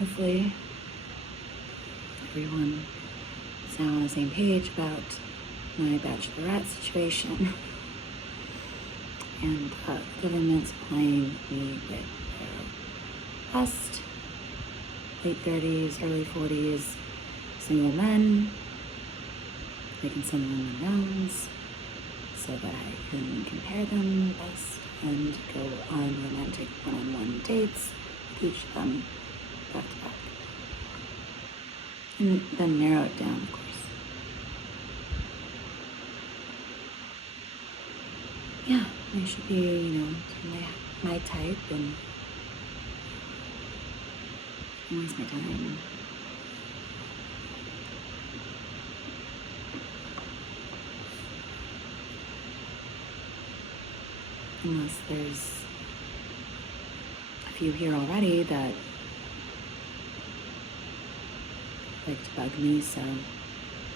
hopefully everyone is now on the same page about my bachelorette situation. And government's applying me with their best late 30s, early 40s single men. They can send them in rounds so that I can compare them best and go on romantic one-on-one dates with each of them back to back. And then narrow it down, of course. Yeah, they should be, my type and don't waste my time. Unless there's a few here already that like to bug me, so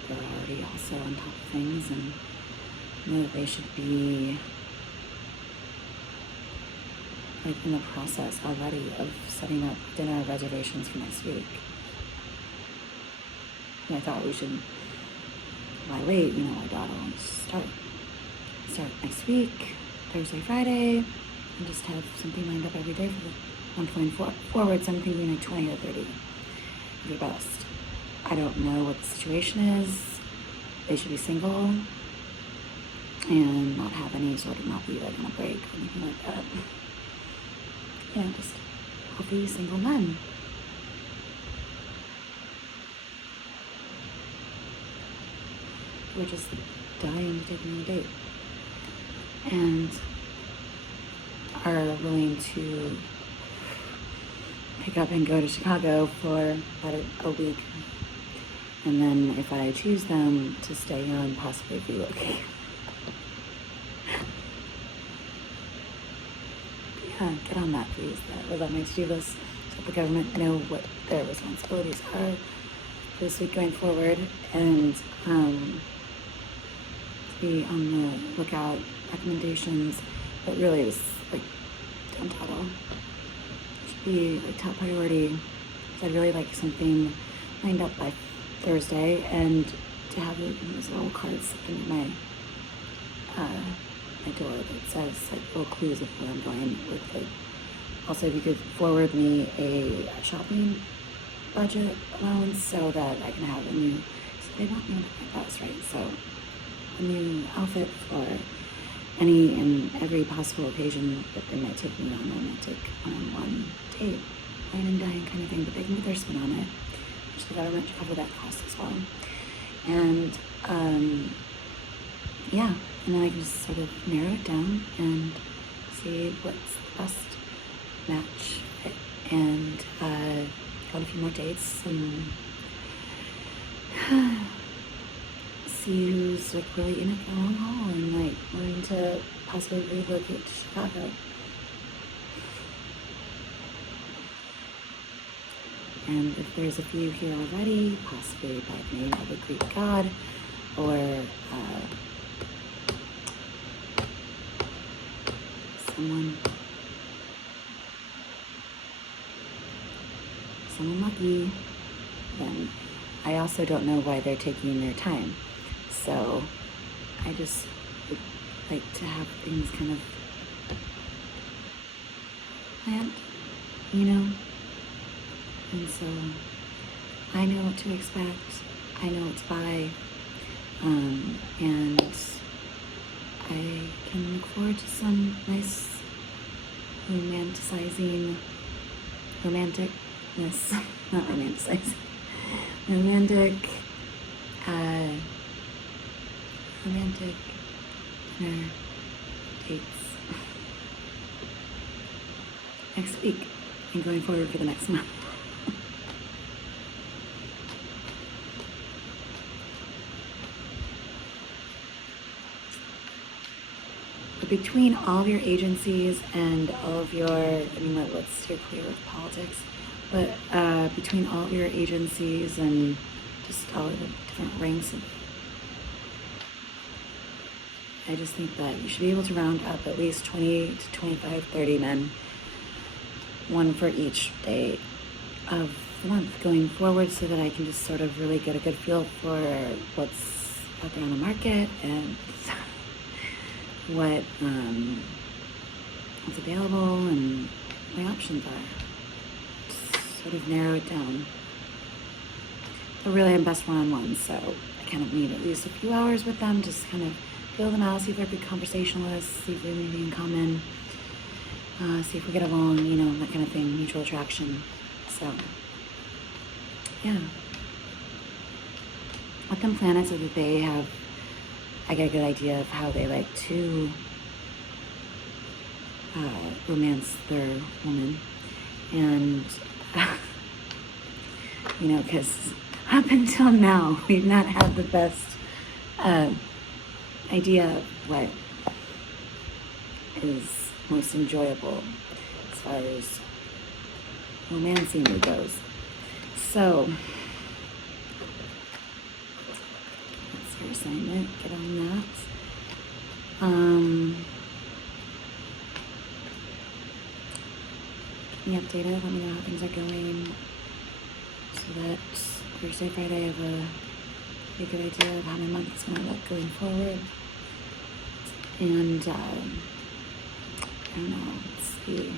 they're already also on top of things and know that they should be like in the process already of setting up dinner reservations for next week. And I thought we should, why wait, I thought I'll start next week, Thursday, Friday, and just have something lined up every day for the going forward. So I'm thinking like 20 or 30 of your best. I don't know what the situation is. They should be single and not have any sort of, not be like on a break or anything like that. Just healthy single men. We're just dying to take another date and are willing to pick up and go to Chicago for about a week, and then if I choose them, to stay on, possibly relocate. Yeah, get on that, please. That would let my to-do list, let the government know what their responsibilities are for this week going forward, and be on the lookout recommendations. But really, this don't tattle. It should be top priority. I'd really like something lined up by Thursday, and to have it in those little cards in my door that says little clues of where I'm going with it. Also, if you could forward me a shopping budget allowance so that I can have a new, so they want me to my best, right? So a new outfit for any and every possible occasion that they might take me on a romantic one-on-one date, wine and dine kind of thing, but they can put their spin on it, which the government should cover that cost as well. And and then I can just sort of narrow it down and see what's the best match fit, and go on a few more dates and see who's really in it for the long haul and willing to possibly relocate to Chicago. And if there's a few here already, possibly by the name of a Greek god or someone lucky, then I also don't know why they're taking their time. So I just would like to have things kind of planned, and so I know what to expect, I know what to buy, and I can look forward to some nice romanticness, not romanticizing, romantic dinner dates next week and going forward for the next month. But between all of your agencies and all of your, let's steer clear of politics, but between all of your agencies and just all of the different ranks of, I just think that you should be able to round up at least 20 to 25, 30 men, one for each day of the month going forward, so that I can just sort of really get a good feel for what's out there on the market and what's available and my options are. Just sort of narrow it down. But really, I'm best one-on-one, so I kind of need at least a few hours with them, just kind of feel them out, see if they're good conversationalists, see if we have anything in common, see if we get along, you know, that kind of thing, mutual attraction. So, yeah. Let them plan it so that I get a good idea of how they like to romance their woman. And, you know, because up until now, we've not had the best idea of what is most enjoyable as far as romancing goes. So, that's your assignment. Get on that. Keep me updated. Let me know how things are going, so that Thursday, Friday, I have a pretty good idea of how my month is going to look going forward. And I don't know. Let's see.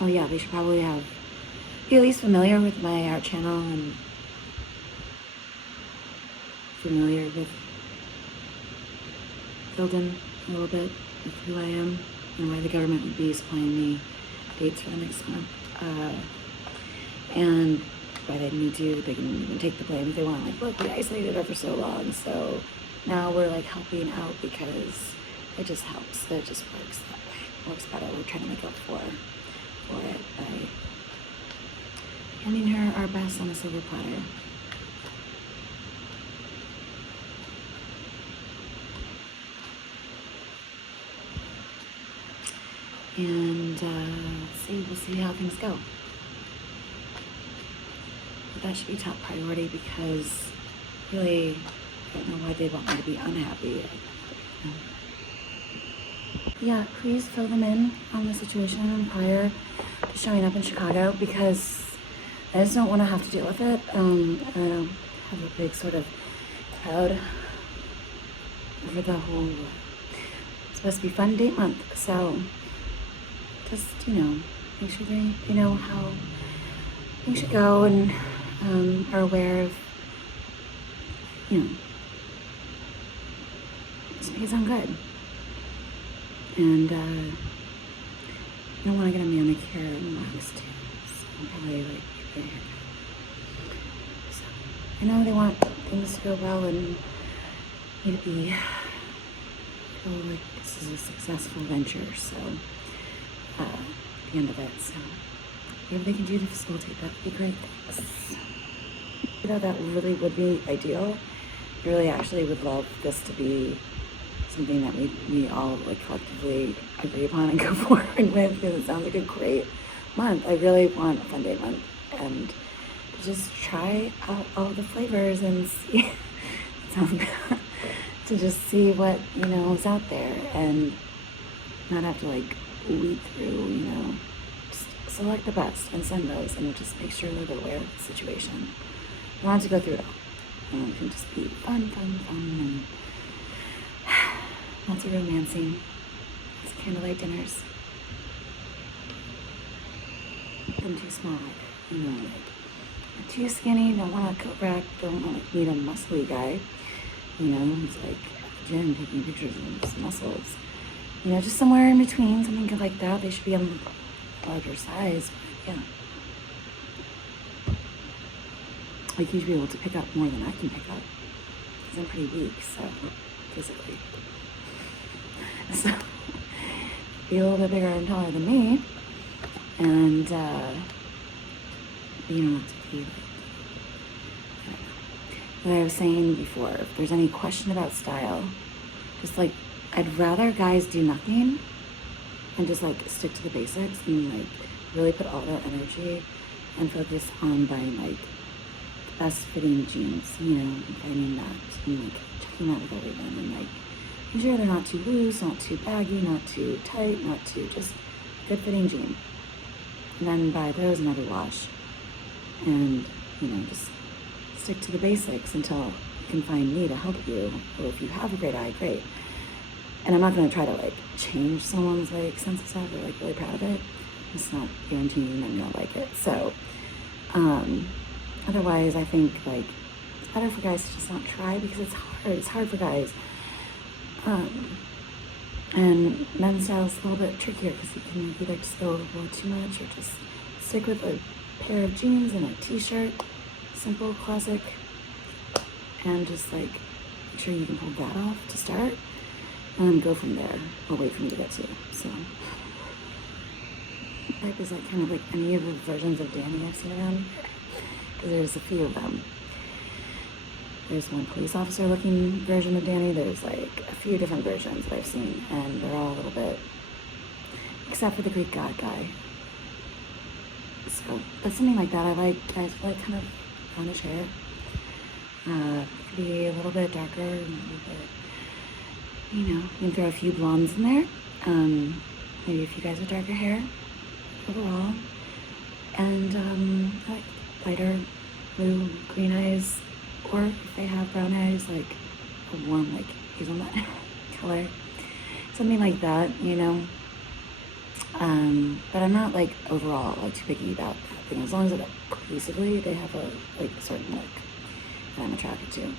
Oh yeah, they should probably be at least familiar with my art channel and familiar with, filled in a little bit with who I am and why the government would be supplying me dates for the next month. And why they need to, they can even take the blame if they want. Like, look, we isolated her for so long, so now we're like helping out because it just helps. It just works that way. It works better. We're trying to make up for it by handing her our best on a silver platter. And we'll see how things go. But that should be top priority, because really, I don't know why they want me to be unhappy. Yeah, please fill them in on the situation prior to showing up in Chicago, because I just don't want to have to deal with it. I don't have a big sort of crowd over the whole, it's supposed to be fun date month, so just, you know, make sure they know how things should go and are aware of, you know, just make it sound good. And I don't want to get a manicure and wax too, so I'll probably like get a haircut. So I know they want things to go well and me to be, feel like this is a successful venture, so the end of it, so whatever they can do to facilitate that would be great. Thanks. You know, that really would be ideal. I really actually would love this to be something that we all like collectively agree upon and go forward with, because it sounds like a great month. I really want a fun day month, and just try out all the flavors and see it sounds good, to just see what, you know, is out there and not have to like weed through, you know, just select the best and send those, and just make sure they're aware of the situation. I don't have to go through it all. It can just be fun, and lots of romancing. It's candlelight dinners. I'm too small, you know, like, I'm too skinny, don't want a coat rack, don't want to need a muscly guy, you know, who's like at the gym taking pictures of his muscles. You know, just somewhere in between, something good like that. They should be on a larger size, but yeah. Like, you should be able to pick up more than I can pick up, because I'm pretty weak, so, physically. So, be a little bit bigger and taller than me, and, you don't have to be like, I don't know. Like I was saying before, if there's any question about style, just like, I'd rather guys do nothing and just like stick to the basics and like really put all their energy and focus on buying like best fitting jeans, you know, and finding that and like checking that with everyone and like make sure they're not too loose, not too baggy, not too tight, not too just good fitting jean. And then buy those another wash. And, just stick to the basics until you can find me to help you. Or if you have a great eye, great. And I'm not going to try to like change someone's like sense of self. They're like really proud of it. It's not guaranteeing them you'll like it. So, otherwise, I think like it's better for guys to just not try because it's hard. It's hard for guys. And men's style is a little bit trickier because you can either just go overboard too much or just stick with a pair of jeans and a t-shirt, simple, classic, and just like make sure you can pull that off to start, and then go from there. I'll wait for me to get to you. So, type is like kind of like any of the versions of Danny I've seen around here, because there's a few of them. There's one police officer looking version of Danny. There's like a few different versions that I've seen, and they're all a little bit, except for the Greek god guy. So, but something like that I like. Guys with like kind of brownish hair. Could be a little bit darker, and a little bit, you can throw a few blondes in there. Maybe a few guys with darker hair overall. And I like lighter blue, green eyes. Or if they have brown eyes, like a warm, like hazelnut color, something like that, But I'm not like overall like too picky about that thing. As long as cohesively they have a like a certain look that I'm attracted to.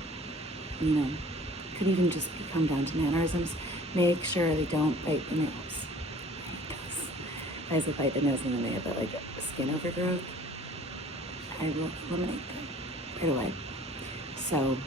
Could even just come down to mannerisms. Make sure they don't bite the nails. Because guys that bite the nails and then they have that like skin overgrowth, I will eliminate them right away. So